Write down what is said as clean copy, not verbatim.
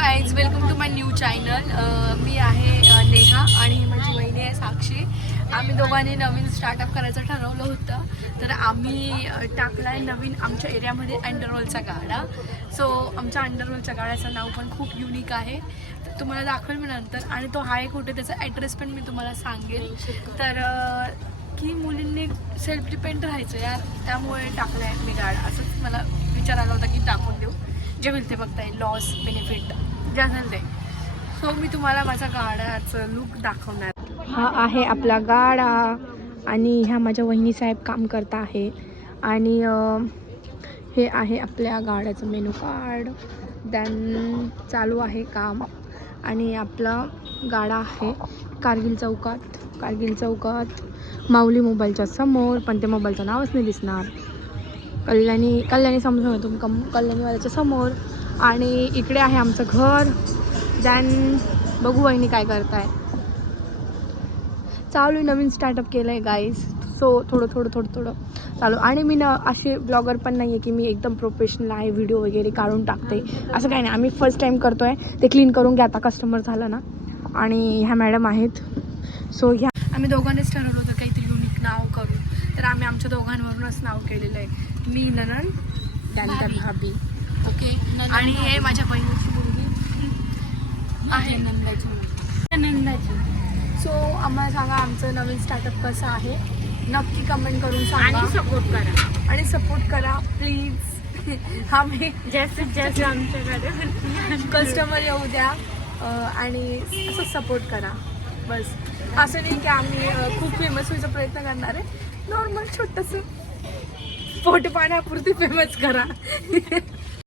Guys, welcome to my new channel. मी आहे नेहा आणि ही माझी वहिनी आहे साक्षी. आम्ही दोघांनी नवीन स्टार्टअप करायचं ठरवलं होतं, तर आम्ही टाकला आहे नवीन आमच्या एरियामध्ये अंडरवर्ल्डचा गाडा. सो आमच्या अंडरवर्ल्डच्या गाड्याचं नाव पण खूप युनिक आहे, तर तुम्हाला दाखवेल मी नंतर. आणि तो आहे कुठे त्याचा ॲड्रेस पण मी तुम्हाला सांगेल. तर की मुलींनी सेल्फ डिपेंड राहायचं यार, त्यामुळे टाकलं आहे मी गाडा. असंच मला विचार आला होता की टाकून देऊ, जे होईल ते बघता येईल, लॉस बेनिफिट जे असेल ते. सो मी तुम्हाला माझा गाड्याचं लुक दाखवणार. हा आहे आपला गाडा आणि ह्या माझ्या वहिनी साहेब काम करता आहे. आणि हे आहे आपल्या गाड्याचं मेनू कार्ड. दॅन चालू आहे काम. आणि आपला गाडा आहे कारगिल चौकात माऊली मोबाईलच्या समोर, पण ते मोबाईलचं नावच नाही दिसणार. कल्याणी समजून तुम्ही कल्याणीवाल्याच्या समोर. आणि इकडे आहे आमचं घर. दॅन बघू वहिनी काय करताय. चालू नवीन स्टार्टअप केलं आहे गाईज. सो थोडं चालू. आणि मी असे ब्लॉगर पण नाही आहे की मी एकदम प्रोफेशनल आहे, व्हिडिओ वगैरे काढून टाकते, असं काही नाही. आम्ही फर्स्ट टाईम करतो आहे, ते क्लीन करून घ्या आता कस्टमर झालं ना. आणि ह्या मॅडम आहेत. सो ह्या आम्ही दोघांनीच ठरवलं होतं काहीतरी युनिक नाव करू, तर आम्ही आमच्या दोघांवरूनच नाव केलेलं आहे. मी ननन, त्यानंतर भाभी. ओके. आणि हे माझ्या बहिणीची मुलगी आहे नंदाची. सो आम्हाला सांगा आमचं नवीन स्टार्टअप कसं आहे, नक्की कमेंट करून सांगा आणि सपोर्ट करा प्लीज. आम्ही जास्तीत जास्त आमच्याकडे कस्टमर येऊ द्या आणि असं सपोर्ट करा बस. असं नाही की आम्ही खूप फेमस व्हायचा प्रयत्न करणार आहे, नॉर्मल छोटंसं पोट पाण्यापुरती फेमस करा.